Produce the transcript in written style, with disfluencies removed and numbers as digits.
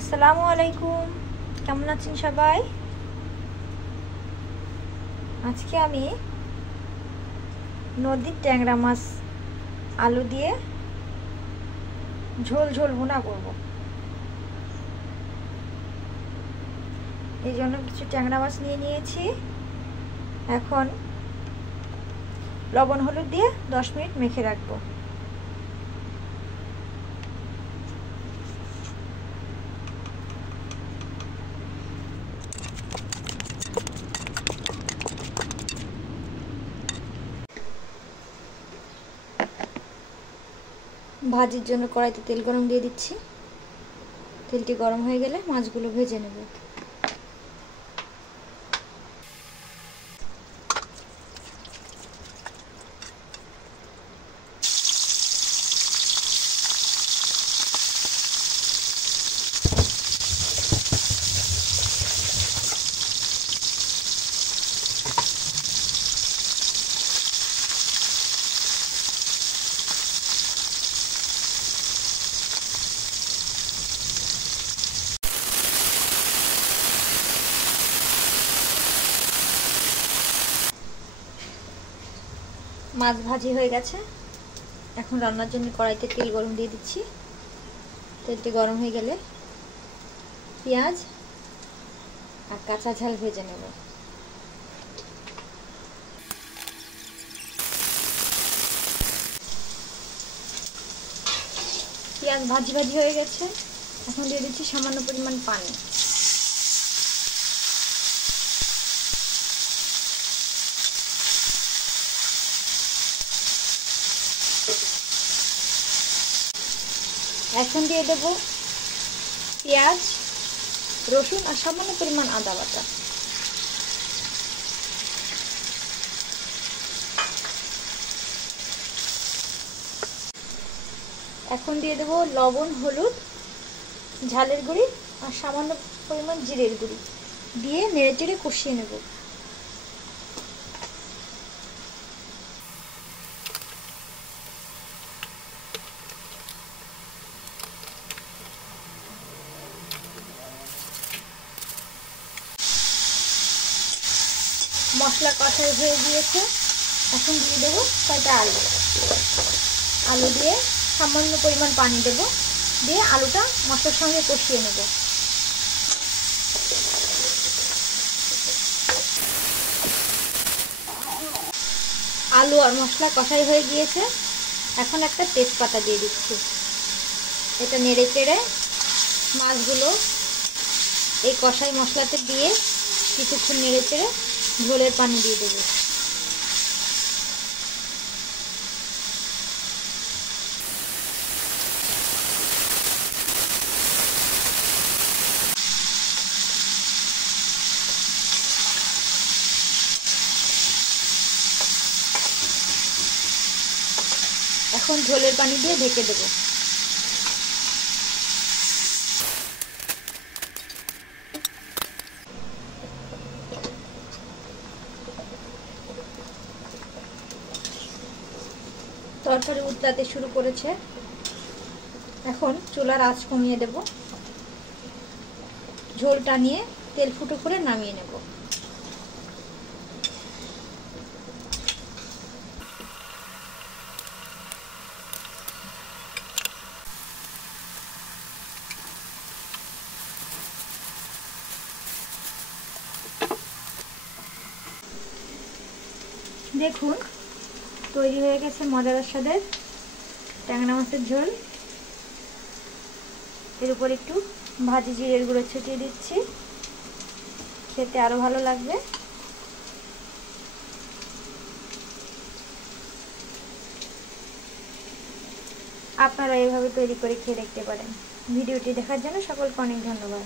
আসসালামু আলাইকুম, কেমন আছেন সবাই? আজকে আমি নদীর ট্যাংরা মাছ আলু দিয়ে ঝোল ঝোল ভুনা করব। এই জন্য কিছু ট্যাংরা মাছ নিয়ে নিয়েছি। এখন লবণ হলুদ দিয়ে 10 মিনিট মেখে রাখবো। ভাজির জন্য কড়াইতে তেল গরম দিয়ে দিচ্ছি। তেলটি গরম হয়ে গেলে মাছগুলো ভেজে নেব। মাছ ভাজি হয়ে গেছে। এখন রান্নার জন্য কড়াইতে তেল গরম দিয়ে দিচ্ছি। তেলটি গরম হয়ে গেলে পেঁয়াজ আর কাঁচা ঝাল ভেজে নেব। পেঁয়াজ ভাজি ভাজি হয়ে গেছে। এখন দিয়ে দিচ্ছি সামান্য পরিমাণ পানি। এখন দিয়ে দেব পেঁয়াজ, রসুন আর সামান্য পরিমাণ আদা বাটা। এখন দিয়ে দেব লবণ, হলুদ, ঝালের গুঁড়ি আর সামান্য পরিমাণ জিরের গুঁড়ি দিয়ে নেড়েচেড়ে কষিয়ে নেব। মশলা কষাই হয়ে গিয়েছে। এখন দিয়ে দেবো কয়টা আলু দিয়ে সামান্য পরিমাণ পানি দেব, দিয়ে আলুটা মশলার সঙ্গে কষিয়ে নেব। আলু আর মশলা কষাই হয়ে গিয়েছে। এখন একটা তেজপাতা দিয়ে দিচ্ছি। এটা নেড়ে চেড়ে মাছগুলো এই কষাই মশলাতে দিয়ে কিছুক্ষণ নেড়ে চেড়ে ঝোলের পানি দিয়ে দেবো। এখন ঝোলের পানি দিয়ে ঢেকে দেবো। তরকারি উতলাতে শুরু করেছে। এখন চুলার আঁচ কমিয়ে দেব। ঝোলটা নিয়ে তেল ফুটো করে নামিয়ে নেব। দেখুন তৈরি হয়ে গেছে মজাদার স্বাদের ট্যাংরা মাছের ঝোল। এর উপর একটু ভাজি জিরের গুঁড়ো ছিটিয়ে দিচ্ছি, খেতে আরো ভালো লাগবে। আপনারা এইভাবে তৈরি করে খেয়ে দেখতে পারেন। ভিডিওটি দেখার জন্য সকলকে অনেক ধন্যবাদ।